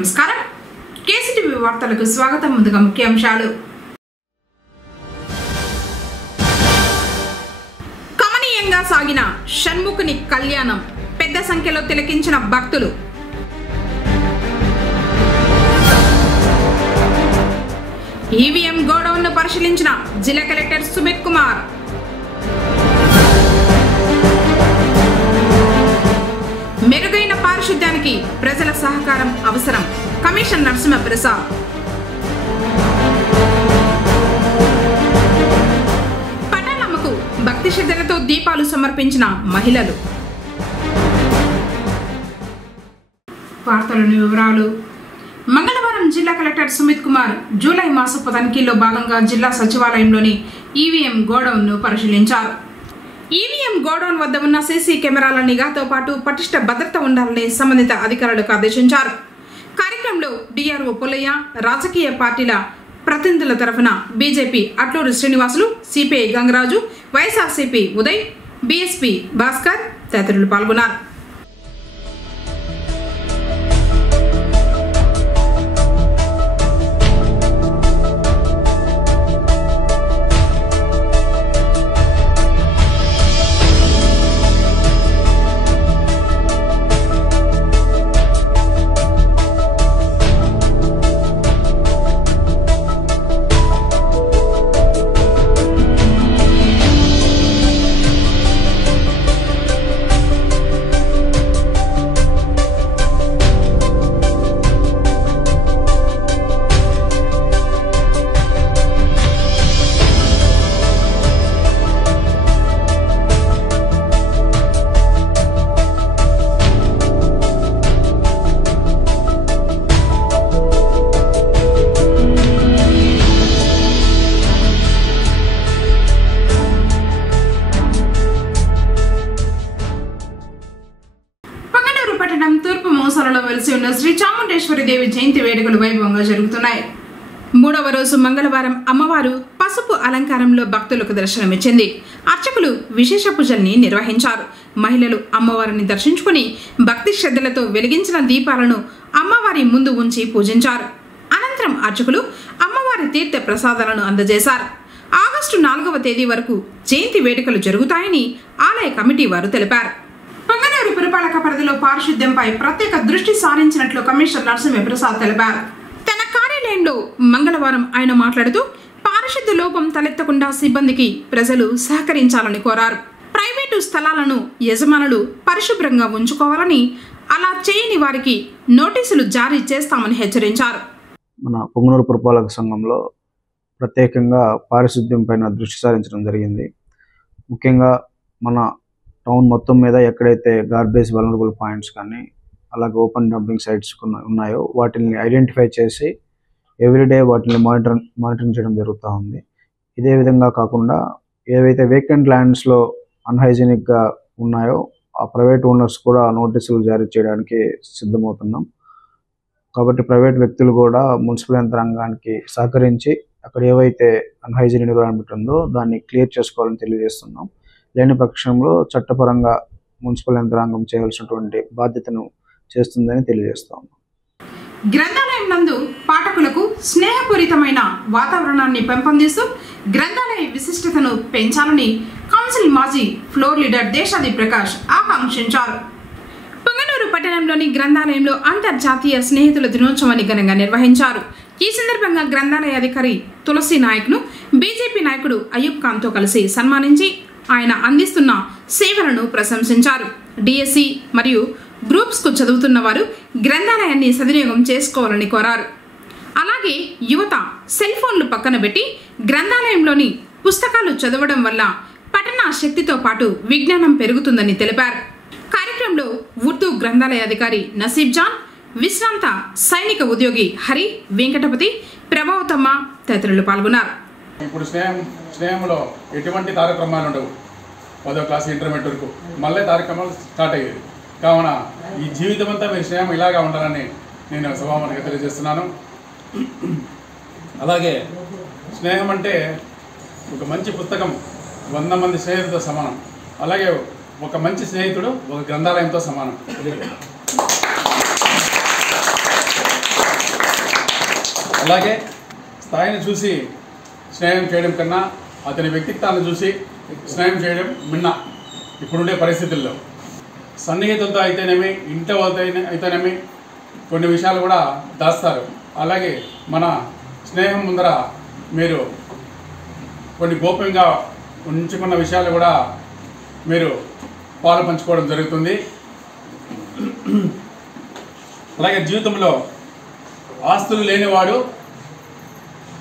నమస్కారం కేసీటీవీ వార్తలకు స్వాగతం. ముందుగా ముఖ్యాంశాలు. కమనీయంగా సాగిన షణ్ముఖుని కళ్యాణం, పెద్ద సంఖ్యలో తిలకించిన భక్తులు. ఈవీఎం గోడౌన్ను పరిశీలించిన జిల్లా కలెక్టర్ సుమిత్ కుమార్. మెరుగైన పారిశుద్ధ్యానికి ప్రజల సహకారం అవసరం, కమిషనర్ నరసింహప్రసాద్. పటాలమ్మకు భక్తి శ్రద్ధలతో దీపాలు సమర్పించిన మహిళలు. వార్తలోని వివరాలు. మంగళవారం జిల్లా కలెక్టర్ సుమిత్ కుమార్ జూలై మాసపు తనిఖీల్లో భాగంగా జిల్లా సచివాలయంలోని ఈవీఎం గోడౌన్ను పరిశీలించారు. ఈవీఎం గోడౌన్ వద్ద ఉన్న సీసీ కెమెరాల నిఘాతో పాటు పటిష్ట భద్రత ఉండాలని సంబంధిత అధికారులకు ఆదేశించారు. కార్యక్రమంలో డిఆర్ఓ పుల్లయ్య, రాజకీయ పార్టీల ప్రతినిధుల తరఫున BJP Atluri Srinivasulu, CPI Gangaraju, YSRCP Uday, BSP Bhaskar తదితరులు పాల్గొన్నారు. తూర్పు మోసాలలో వెలిసి ఉన్న శ్రీ చాముండేశ్వరి దేవి జయంతి వేడుకలు వైభవంగా జరుగుతున్నాయి. 3వ రోజు మంగళవారం అమ్మవారు పసుపు అలంకారంలో భక్తులకు దర్శనమిచ్చింది. అర్చకులు విశేష పూజల్ని నిర్వహించారు. మహిళలు అమ్మవారిని దర్శించుకుని భక్తి శ్రద్ధలతో వెలిగించిన దీపాలను అమ్మవారి ముందు ఉంచి పూజించారు. అనంతరం అర్చకులు అమ్మవారి తీర్థ ప్రసాదాలను అందజేశారు. ఆగస్టు 4వ తేదీ వరకు జయంతి వేడుకలు జరుగుతాయని ఆలయ కమిటీ వారు తెలిపారు. పొంగనూరు పురపాలక పరిధిలో పారిశుద్ధ్యంపై ప్రత్యేక దృష్టి సారించినట్లు కమిషనర్ నరసింహప్రసాద్ తెలిపారు. తన కార్యాలయంలో మంగళవారం ఆయన మాట్లాడుతూ పారిశుద్ధ్య లోపం తలెత్తకుండా సిబ్బందికి ప్రజలు సహకరించాలని కోరారు. ప్రైవేటు స్థలాలను యజమానులు పరిశుభ్రంగా ఉంచుకోవాలని, అలా చేయని వారికి నోటీసులు జారీ చేస్తామని హెచ్చరించారు. మన పొంగనూరు పురపాలక సంఘంలో ప్రత్యేకంగా పారిశుద్ధ్యం పైన దృష్టి సారించడం జరిగింది. ముఖ్యంగా మన టౌన్ మొత్తం మీద ఎక్కడైతే గార్బేజ్ వల్నరబుల్ పాయింట్స్ కానీ అలాగే ఓపెన్ డంపింగ్ సైట్స్ ఉన్నాయో వాటిని ఐడెంటిఫై చేసి ఎవ్రీడే వాటిని మానిటరింగ్ చేయడం జరుగుతూ ఉంది. ఇదే విధంగా కాకుండా ఏవైతే వేకెంట్ ల్యాండ్స్లో అన్హైజీనిక్గా ఉన్నాయో ఆ ప్రైవేట్ ఓనర్స్ కూడా నోటీసులు జారీ చేయడానికి సిద్ధమవుతున్నాం. కాబట్టి ప్రైవేట్ వ్యక్తులు కూడా మున్సిపల్ యంత్రాంగానికి సహకరించి అక్కడ ఏవైతే అన్హైజీనిక్ ఎన్విరాన్మెంట్ ఉందో దాన్ని క్లియర్ చేసుకోవాలని తెలియజేస్తున్నాం. లేని పక్షంలో చట్టపరంగా మున్సిపల్ యంత్రాంగం చేయవలసినటువంటి బాధ్యతను చేస్తుందని తెలియజేస్తాము. గ్రంథాలయం నందు పాఠకులకు స్నేహపూరితమైన వాతావరణాన్ని పెంపొందిస్తూ గ్రంథాలయ విశిష్టతను పెంచాలని కౌన్సిల్ మాజీ ఫ్లోర్ లీడర్ దేశాది ప్రకాష్ ఆకాంక్షించారు. పొంగనూరు పట్టణంలోని గ్రంథాలయంలో అంతర్జాతీయ స్నేహితుల దినోత్సవాన్ని ఘనంగా నిర్వహించారు. ఈ సందర్భంగా గ్రంథాలయ అధికారి తులసి నాయక్ను బీజేపీ నాయకుడు అయూబ్ ఖాన్తో కలిసి సన్మానించి ఆయన అందిస్తున్న సేవలను ప్రశంసించారు. డిఎస్సి మరియు గ్రూప్స్కు చదువుతున్న వారు గ్రంథాలయాన్ని సద్వినియోగం చేసుకోవాలని కోరారు. అలాగే యువత సెల్ ఫోన్లు పక్కన పెట్టి గ్రంథాలయంలోని పుస్తకాలు చదవడం వల్ల పఠన శక్తితో పాటు విజ్ఞానం పెరుగుతుందని తెలిపారు. కార్యక్రమంలో ఉర్దూ గ్రంథాలయ అధికారి నసీబ్ జాన్, విశ్రాంత సైనిక ఉద్యోగి హరి, వెంకటపతి, ప్రభావతమ్మ తదితరులు పాల్గొన్నారు. ఇప్పుడు స్నేహంలో ఎటువంటి కార్యక్రమాలు ఉండవు. 10వ క్లాస్ ఇంటర్మీడియట్ వరకు మళ్ళీ కార్యక్రమాలు స్టార్ట్ అయ్యేది. కావున ఈ జీవితం అంతా మీ స్నేహం ఇలాగా ఉండాలని నేను సభాముఖంగా తెలియజేస్తున్నాను. అలాగే స్నేహం అంటే ఒక మంచి పుస్తకం 100 మంది స్నేహితులతో సమానం. అలాగే ఒక మంచి స్నేహితుడు ఒక గ్రంథాలయంతో సమానం. అలాగే స్థాయిని చూసి స్నేహం చేయడం కన్నా అతని వ్యక్తిత్వాన్ని చూసి స్నేహం చేయడం మిన్న ఇప్పుడుండే పరిస్థితుల్లో. సన్నిహితులతో అయితేనేమి, ఇంట్లో అయితేనేమి కొన్ని విషయాలు కూడా దాస్తారు. అలాగే మన స్నేహం ముందర మీరు కొన్ని గోప్యంగా ఉంచుకున్న విషయాలు కూడా మీరు పాలు పంచుకోవడం జరుగుతుంది. అలాగే జీవితంలో ఆస్తులు లేనివాడు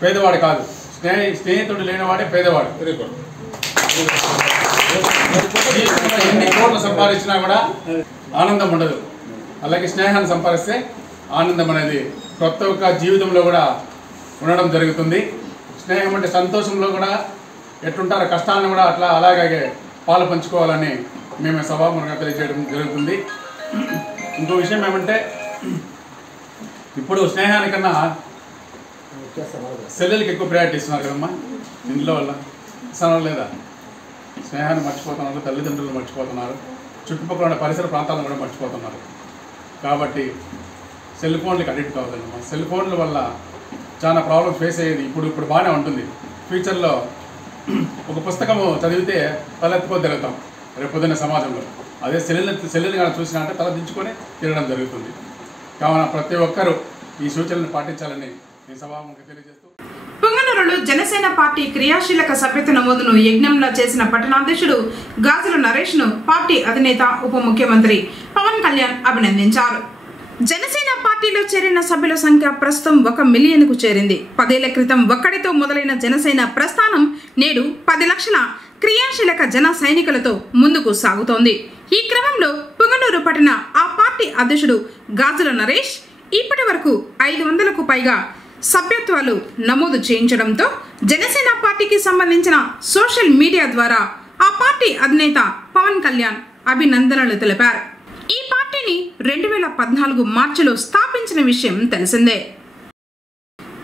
పేదవాడు కాదు, స్నేహితుడు లేనివాడే పేదవాడు. జీవితంలో ఎన్ని కోట్లు సంపాదించినా కూడా ఆనందం ఉండదు. అలాగే స్నేహాన్ని సంపాదిస్తే ఆనందం అనేది కొత్త ఒక్క జీవితంలో కూడా ఉండడం జరుగుతుంది. స్నేహం అంటే సంతోషంలో కూడా ఎట్లుంటారో కష్టాలను కూడా అలాగే పాలు పంచుకోవాలని మేము సభాముఖంగా తెలియజేయడం జరుగుతుంది. ఇంకో విషయం ఏమంటే ఇప్పుడు స్నేహానికన్నా సెల్లెలకి ఎక్కువ ప్రయారిటీ ఇస్తున్నారు కదమ్మా ఇంట్లో వల్ల. ఇస్తున్నారు లేదా? స్నేహాన్ని మర్చిపోతున్నారు, తల్లిదండ్రులు మర్చిపోతున్నారు, చుట్టుపక్కల ఉన్న పరిసర ప్రాంతాలను కూడా మర్చిపోతున్నారు. కాబట్టి సెల్ ఫోన్లకి అడిక్ట్ కావద్దమ్మా. సెల్ ఫోన్ల వల్ల చాలా ప్రాబ్లమ్స్ ఫేస్ అయ్యేది. ఇప్పుడు బాగానే ఉంటుంది. ఫ్యూచర్లో ఒక పుస్తకము చదివితే తలెత్తుకొని తిరుగుతాం రేపొద్దున్న సమాజంలో. అదే సెల్లుని కానీ చూసినా అంటే తల దించుకొని తిరగడం జరుగుతుంది. కావున ప్రతి ఒక్కరూ ఈ సూచనలు పాటించాలని ఈ సభాముఖంగా తెలియజేస్తూ, పొంగనూరులో జనసేన పార్టీ క్రియాశీలక సభ్యత నమోదును యజ్ఞంలో చేసిన పట్టణాధ్యక్షుడు గాజుల నరేష్ను పార్టీ అధినేత ఉప ముఖ్యమంత్రి పవన్ కళ్యాణ్ అభినందించారు. జనసేన పార్టీలో చేరిన సభ్యుల సంఖ్య ప్రస్తుతం 1 మిలియన్కు చేరింది. 10 ఏళ్ల క్రితం ఒక్కడితో మొదలైన జనసేన ప్రస్థానం నేడు 10 లక్షల క్రియాశీలక జన సైనికులతో ముందుకు సాగుతోంది. ఈ క్రమంలో పొంగనూరు పట్టణ ఆ పార్టీ అధ్యక్షుడు గాజుల నరేష్ ఇప్పటి వరకు 500కు పైగా సభ్యత్వాలు నమోదు చేయించడంతో జనసేన పార్టీకి సంబంధించిన సోషల్ మీడియా ద్వారా ఆ పార్టీ అధినేత పవన్ కళ్యాణ్ అభినందనలు తెలిపారు. ఈ పార్టీని 2014 మార్చిలో స్థాపించిన విషయం తెలిసిందే.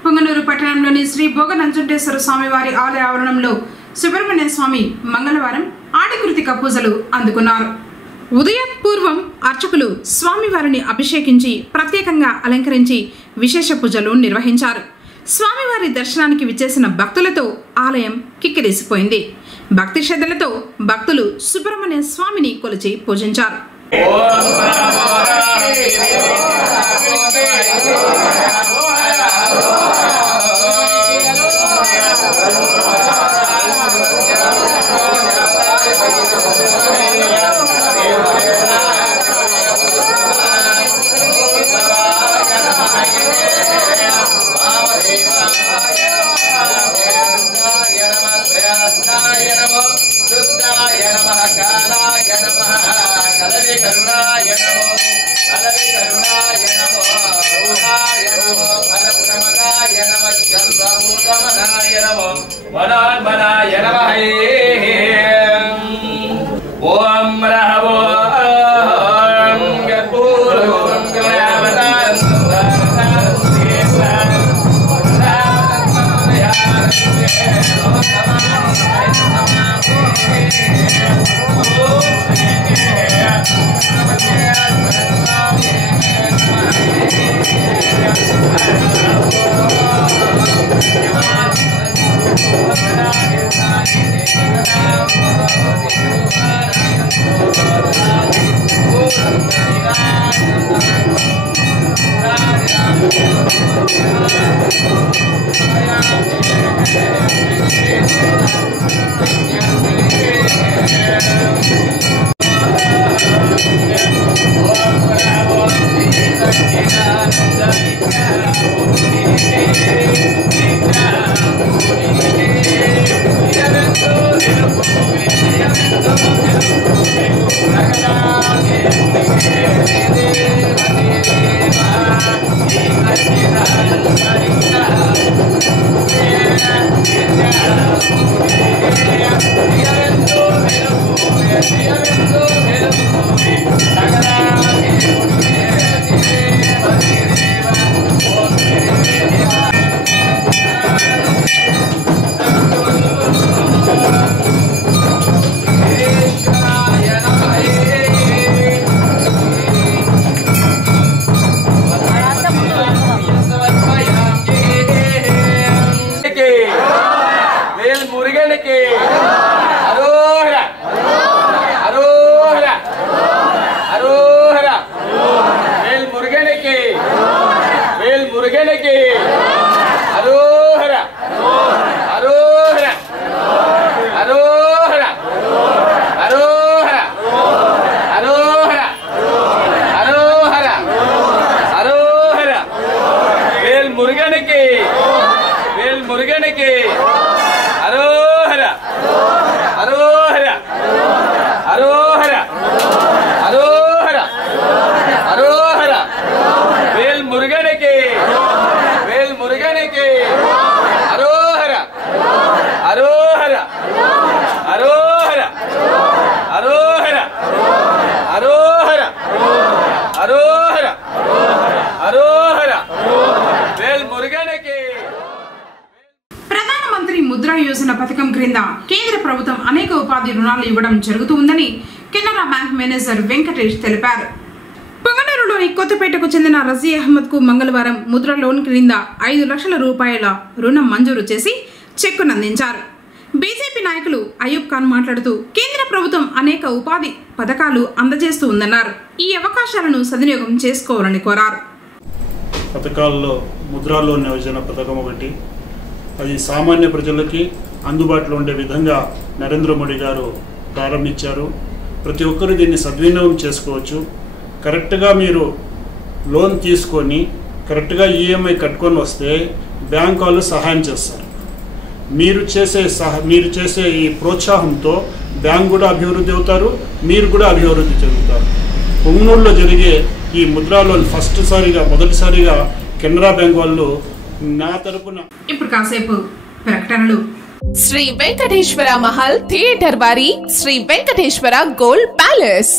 పొంగనూరు పట్టణంలోని శ్రీ భోగ నంజుండేశ్వర స్వామివారి ఆలయ ఆవరణంలో సుబ్రహ్మణ్య స్వామి మంగళవారం ఆడికృతిక పూజలు అందుకున్నారు. ఉదయపూర్వం అర్చకులు స్వామివారిని అభిషేకించి ప్రత్యేకంగా అలంకరించి విశేష పూజలు నిర్వహించారు. స్వామివారి దర్శనానికి విచ్చేసిన భక్తులతో ఆలయం కిక్కిరిసిపోయింది. భక్తి శ్రద్ధలతో భక్తులు సుబ్రహ్మణ్య స్వామిని కొలిచి పూజించారు. రుణాలు ఇవ్వడం జరుగుతుందని కెనరా బ్యాంక్ మేనేజర్ వెంకటేష్ తెలిపారు. పొంగనూరులోని కొత్తపేటకు చెందిన రజీ అహ్మద్కు మంగళవారం ముద్ర లోన్ క్రింద 5 లక్షల రూపాయల రుణం మంజూరు చేసి చెక్కును అందించారు. బీజేపీ నాయకులు అయూబ్ ఖాన్ మాట్లాడుతూ కేంద్ర ప్రభుత్వం అనేక ఉపాధి పథకాలు అందజేస్తూ ఉందన్నారు. ఈ అవకాశాలను సద్వినియోగం చేసుకోవాలని కోరారు. పథకాల్లో ముద్రా లోన్ యోజన పథకం ఒకటి, అది సామాన్య ప్రజలకి అందుబాటులో ఉండే విధంగా నరేంద్ర మోడీ గారు ప్రారంభించారు. ప్రతి ఒక్కరూ దీన్ని సద్వినియోగం చేసుకోవచ్చు. కరెక్ట్గా మీరు లోన్ తీసుకొని కరెక్ట్గా ఈఎంఐ కట్టుకొని వస్తే బ్యాంక్ వాళ్ళు సహాయం చేస్తారు. మీరు చేసే ఈ ప్రోత్సాహంతో బ్యాంక్ కూడా అభివృద్ధి అవుతారు, మీరు కూడా అభివృద్ధి చెందుతారు. పొంగనూరులో జరిగే ఈ ముద్రా లోన్ మొదటిసారిగా కెనరా బ్యాంక్ వాళ్ళు నా తరపున. ఇప్పుడు కాసేపు ప్రకటనలు. శ్రీ వెంకటేశ్వర మహల్ థియేటర్ వారి శ్రీ వెంకటేశ్వర గోల్డ్ ప్యాలెస్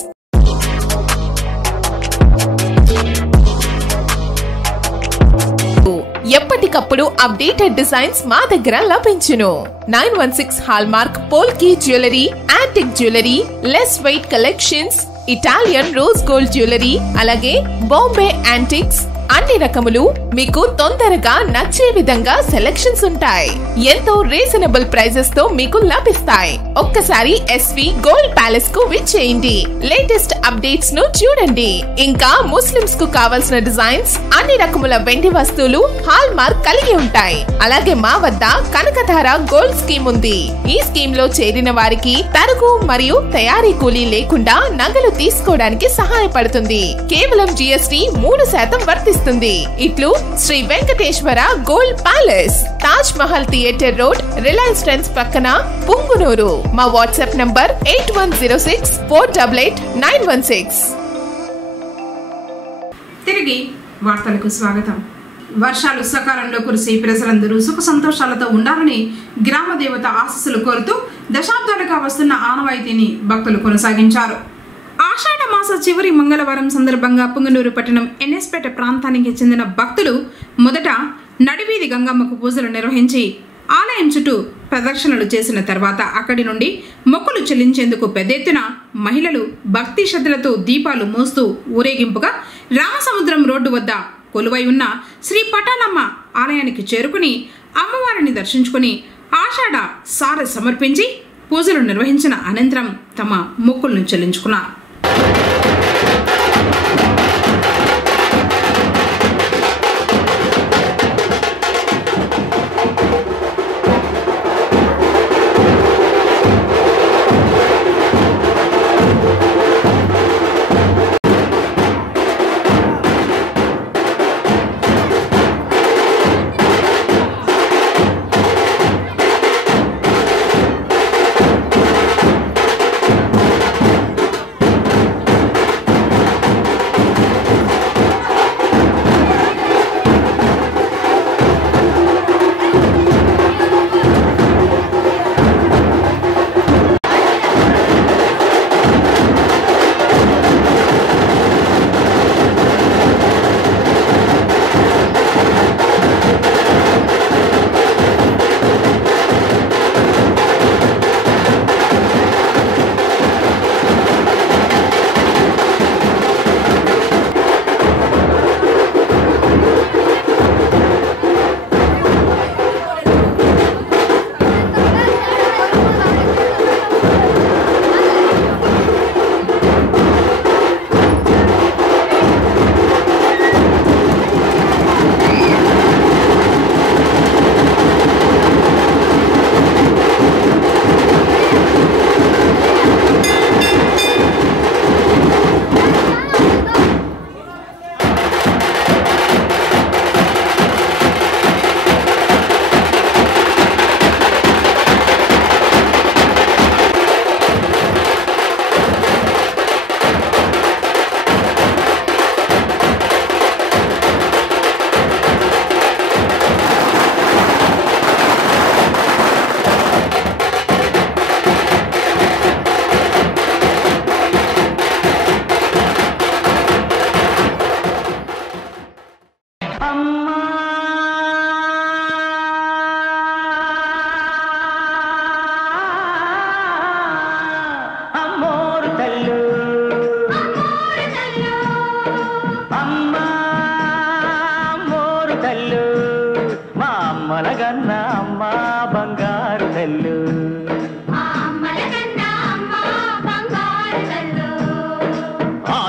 ఎప్పటికప్పుడు అప్డేటెడ్ డిజైన్స్ మా దగ్గర లభించును. 916 hallmark polki jewellery, antique jewellery, less weight collections, Italian rose gold jewellery, అలాగే బాంబే యాంటిక్స్ అన్ని రకములు మీకు తొందరగా నచ్చే విధంగా సెలెక్షన్స్ ఉంటాయి. ఎంతో రీజనబుల్ ప్రైజెస్ తో మీకు లభిస్తాయి. ఒక్కసారి ఎస్వి గోల్డ్ ప్యాలెస్ కు విచ్చేయండి. లేటెస్ట్ అప్డేట్స్ ను చూడండి. ఇంకా ముస్లిమ్స్ కు కావాల్సిన డిజైన్స్, అన్ని రకముల వెండి వస్తువులు హాల్ మార్క్ కలిగి ఉంటాయి. అలాగే మా వద్ద కనకధార గోల్డ్ స్కీమ్ ఉంది. ఈ స్కీమ్ లో చేరిన వారికి తరుగు మరియు తయారీ కూలీ లేకుండా నగలు తీసుకోవడానికి సహాయపడుతుంది. కేవలం GST 3% వర్తిస్తుంది. ఇట్లు Shri Venkateswara gold palace, Taj Mahal theatre road, Reliance Trends పక్కన, పుంగునూరు. మా వాట్సాప్ నంబర్ 8106488916. తిరిగి వార్తలకు స్వాగతం. వర్షాలు సకాలంలో కురిసి ప్రజలందరూ సుఖ సంతోషాలతో ఉండాలని గ్రామ దేవత ఆశీస్సులు కోరుతూ దశాబ్దాలుగా వస్తున్న ఆనవాయితీని భక్తులు కొనసాగించారు. ఆషాఢ మాస చివరి మంగళవారం సందర్భంగా పుంగనూరు పట్టణం ఎన్ఎస్పేట ప్రాంతానికి చెందిన భక్తులు మొదట నడివీధి గంగమ్మకు పూజలు నిర్వహించి ఆలయం చుట్టూ ప్రదక్షిణలు చేసిన తర్వాత అక్కడి నుండి మొక్కులు చెల్లించేందుకు పెద్ద ఎత్తున మహిళలు భక్తి శ్రద్ధలతో దీపాలు మోస్తూ ఊరేగింపుగా రామసముద్రం రోడ్డు వద్ద కొలువై ఉన్న శ్రీ పటాలమ్మ ఆలయానికి చేరుకుని అమ్మవారిని దర్శించుకుని ఆషాఢ సార సమర్పించి పూజలు నిర్వహించిన అనంతరం తమ మొక్కులను చెల్లించుకున్నారు.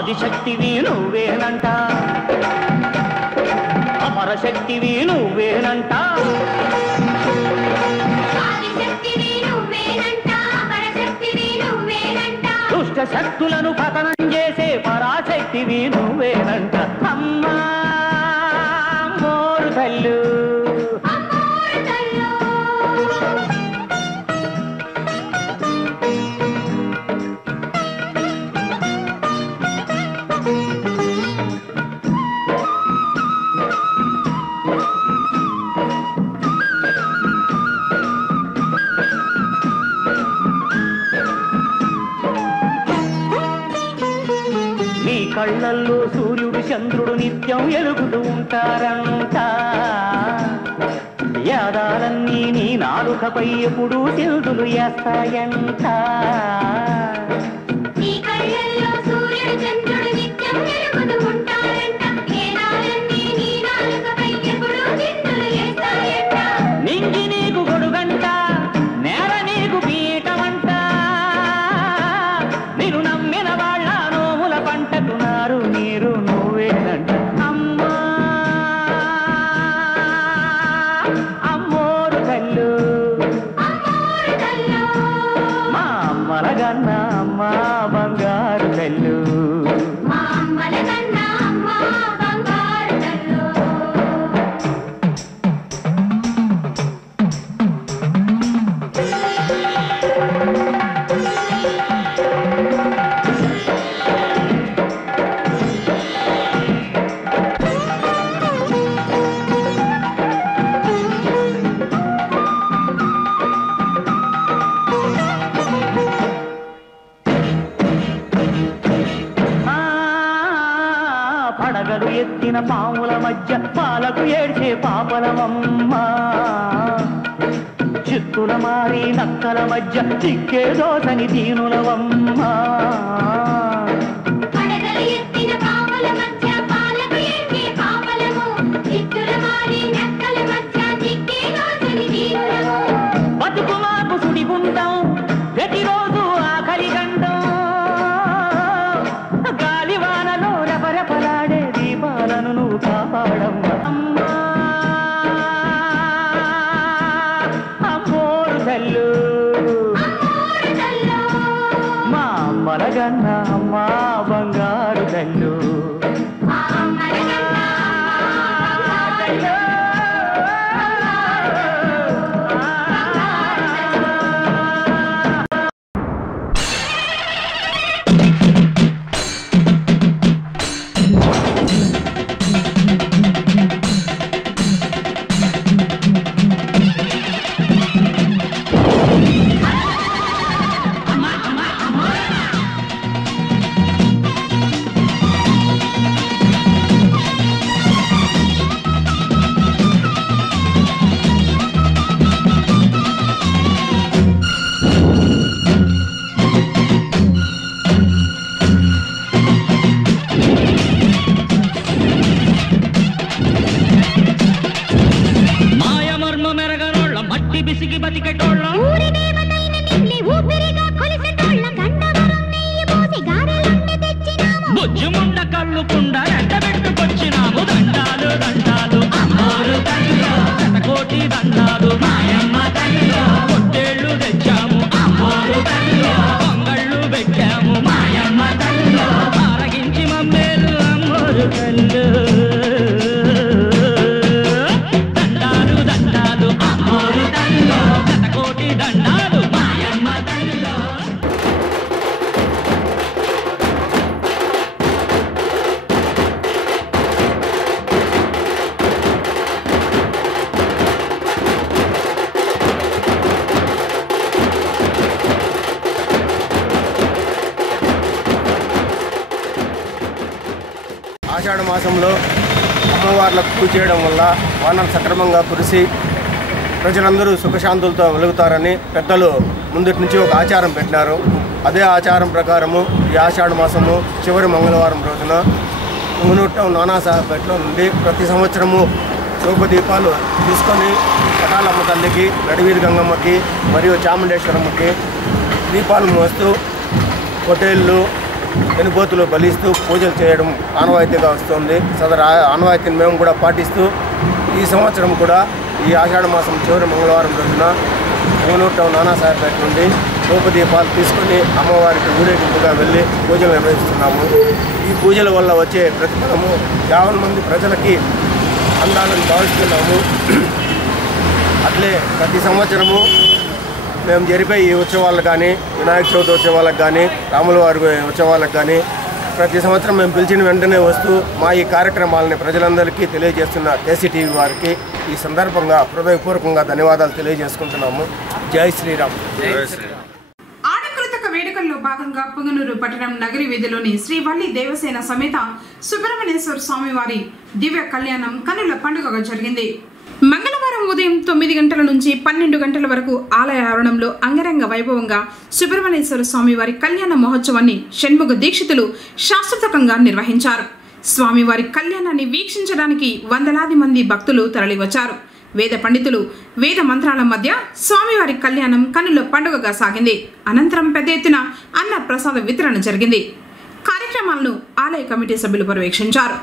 ఆదిశక్తివి నువ్వేనంట, అపరశక్తివి నువ్వేనంట, దుష్ట శక్తులను పతనం చేసే పరాశక్తివి నువ్వేనంట. అమ్మా మోరు తల్లు కళ్ళల్లో సూర్యుడు చంద్రుడు నిత్యం ఎలుగుతూ ఉంటారంట, యాదాలన్నీ నీ నాలుకపై ఎప్పుడు సిల్దులు వేస్తాయంట. నింగి నీకు గొడుగంట, నేల నీకు పీఠమంట, నిన్ను నమ్మిన వాళ్ళ నోముల పంటకు నారు నీరు నువ్వేనంట. అమ్మా అమ్మోరు కళ్ళు మా అమ్మలగన్న అమ్మ బంగారు కళ్ళు. పడగలు ఎత్తిన పాముల మధ్య పాలకు ఏడ్చే పాపలమమ్మ, చిత్తుల మారి నక్కల మధ్య చిక్కే దోసని దీనులవమ్మ. బతుకు మాకు సుడిగుండం ప్రతిరోజు ఆకలి గండం, గాలివానలో రెపరెపలాడే దీపాలను నువ్వు కాపాడమ్మా. అమ్మా అమ్మోరు తల్లు మా అమ్మలగన్న అమ్మ బంగారు తల్లు. బిసిగి బతికెటోళ్ళ బుజ్జుముండ కళ్ళు కుండ ఎండబెట్టుకొచ్చినాము. దండాలు దండాలు అమ్మోరు తల్లిలో, శతకోటి దండాలు మాయమ్మ తల్లిలో, పొట్టేళ్ళు తెచ్చాము అమ్మోరు తల్లిలో, పొంగళ్ళు పెట్టాము మాయమ్మ తల్లిలో, ఆరగించి మమ్మేలు అమ్మోరు తల్లు. దండాలు దండాలు అమ్మోరు తల్లిలో, శతకోటి దండాలు మాయమ్మ తల్లిలో. ఆషాఢ మాసంలో అమ్మవార్లకు పూజ చేయడం వల్ల వానలు సక్రమంగా కురిసి ప్రజలందరూ సుఖశాంతులతో వెలుగుతారని పెద్దలు ముందటి నుంచి ఒక ఆచారం పెట్టినారు. అదే ఆచారం ప్రకారము ఈ ఆషాఢ మాసము చివరి మంగళవారం రోజున ఉంగునూరు నానాసాహెబ్పేటలో నుండి ప్రతి సంవత్సరము ధూపదీపాలు తీసుకొని పటాలమ్మ తల్లికి, నడివీరి గంగమ్మకి మరియు చాముండేశ్వరమ్మకి దీపాలు మోస్తూ పొట్టేళ్ళు, వెనుబోతులు బలిస్తూ పూజలు చేయడం ఆనవాయితీగా వస్తుంది. సదరు ఆనవాయితీని మేము కూడా పాటిస్తూ ఈ సంవత్సరం కూడా ఈ ఆషాఢ మాసం చివరి మంగళవారం రోజున పుంగనూరు టౌన్ నానాసాహెబ్పేట నుండి ధూపదీపాలు తీసుకొని అమ్మవారికి ఊరేగింపుగా వెళ్ళి పూజలు నిర్వహిస్తున్నాము. ఈ పూజల వల్ల వచ్చే ప్రతిఫలము 50 మంది ప్రజలకి అందాలని భావిస్తున్నాము. అట్లే ప్రతి సంవత్సరము మేము జరిపే ఈ ఉత్సవాలకు కానీ, వినాయక చవితి ఉత్సవాలకు కానీ, రాముల వారి ఉత్సవాలకు కానీ ప్రతి సంవత్సరం మేము పిలిచిన వెంటనే వస్తూ మా ఈ కార్యక్రమాలని ప్రజలందరికీ తెలియజేస్తున్న కేసీటీవీ వారికి ఈ సందర్భంగా హృదయపూర్వకంగా ధన్యవాదాలు తెలియజేసుకుంటున్నాము. జై శ్రీరామ్. ఆడకృతక వేడుకల్లో భాగంగా పుంగనూరు పట్టణం నగరి వీధిలోని శ్రీ వల్లి దేవసేన సమేత సుబ్రహ్మణ్యేశ్వర స్వామి వారి దివ్య కళ్యాణం కనుల పండుగగా జరిగింది. మంగళవారం ఉదయం 9 గంటల నుంచి 12 గంటల వరకు ఆలయ ఆవరణంలో అంగరంగ వైభవంగా సుబ్రహ్మణ్యేశ్వర స్వామి వారి కళ్యాణ మహోత్సవాన్ని షణ్ముగ దీక్షితులు శాస్త్రోక్తంగా నిర్వహించారు. స్వామివారి కళ్యాణాన్ని వీక్షించడానికి వందలాది మంది భక్తులు తరలివచ్చారు. వేద పండితులు వేద మంత్రాల మధ్య స్వామివారి కళ్యాణం కనుల పండుగగా సాగింది. అనంతరం పెద్ద ఎత్తున అన్న ప్రసాద వితరణ జరిగింది. కార్యక్రమాలను ఆలయ కమిటీ సభ్యులు పర్యవేక్షించారు.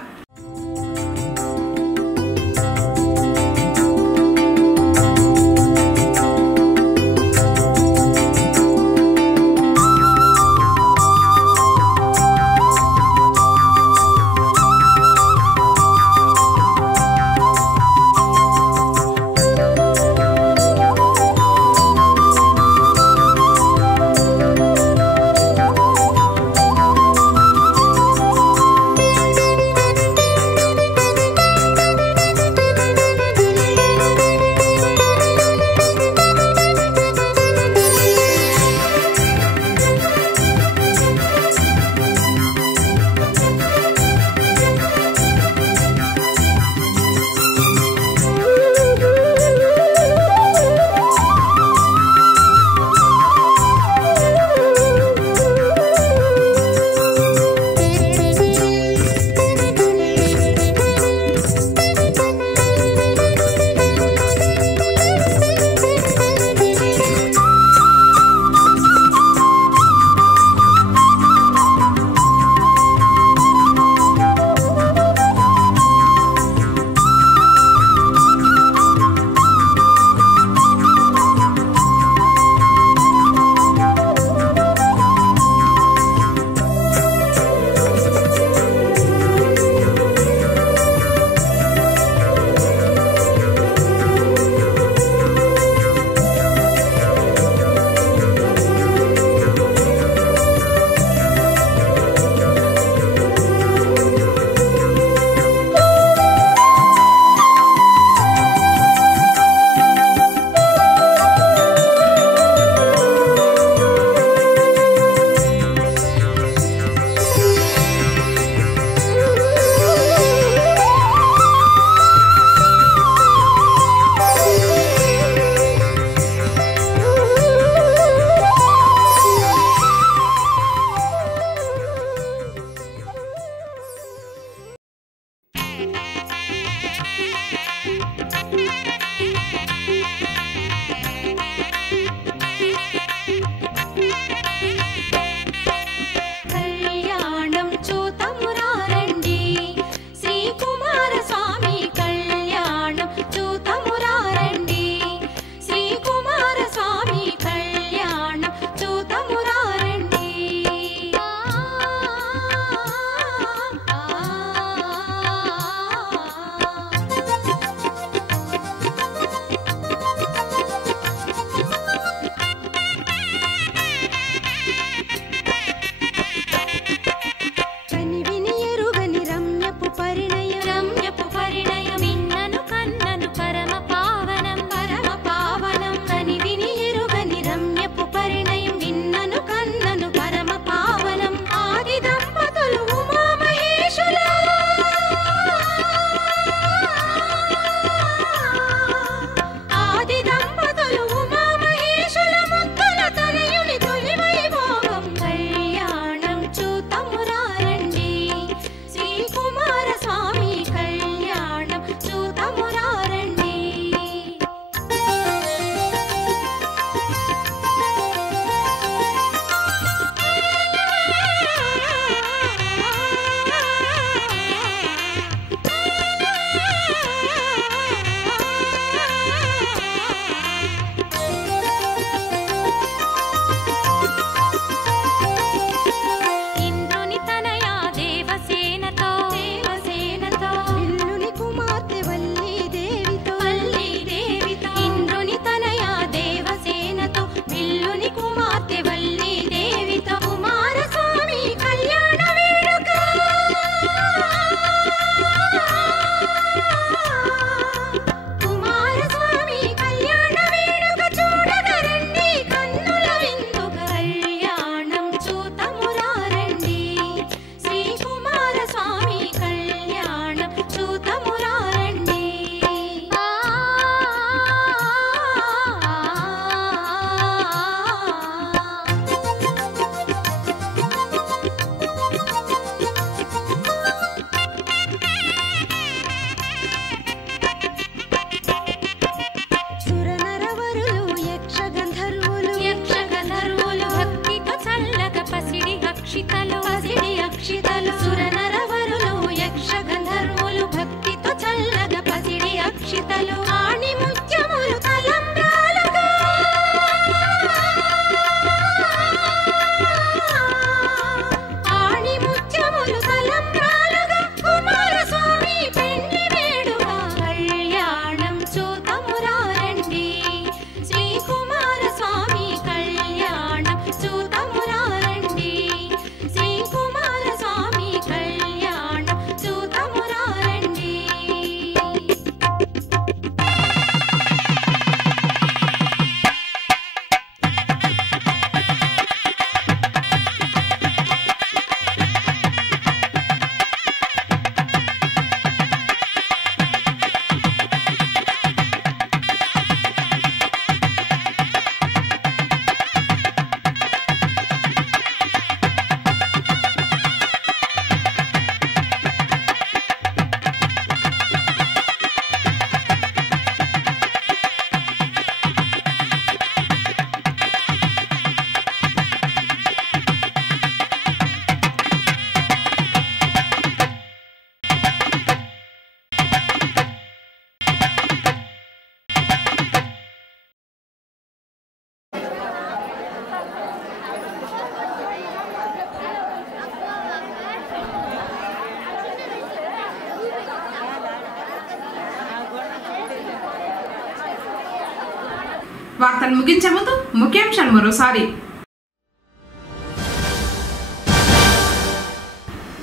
వార్తలు ముగించే ముందు ముఖ్యాంశాలు మరోసారి.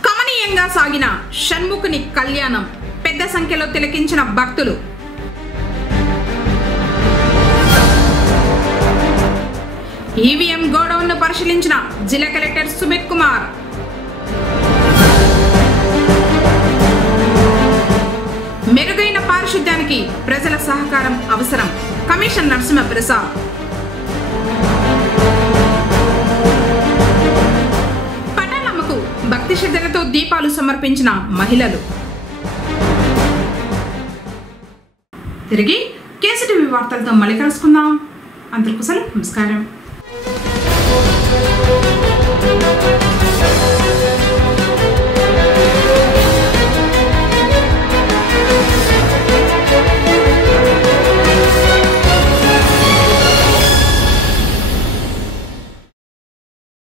కమనీయంగా సాగిన షణ్ముఖుని కళ్యాణం, పెద్ద సంఖ్యలో తిలకించిన భక్తులు. ఈవీఎం గోడౌన్ను పరిశీలించిన జిల్లా కలెక్టర్ సుమిత్ కుమార్. మెరుగైన పారిశుద్ధ్యానికి ప్రజల సహకారం అవసరం, కమిషనర్ నరసింహప్రసాద్. పటాలమ్మకు భక్తి శ్రద్ధలతో దీపాలు సమర్పించిన మహిళలు. తిరిగి కేసీటీవీ వార్తలతో మళ్ళీ కలుసుకుందాం. అందరికీ నమస్కారం.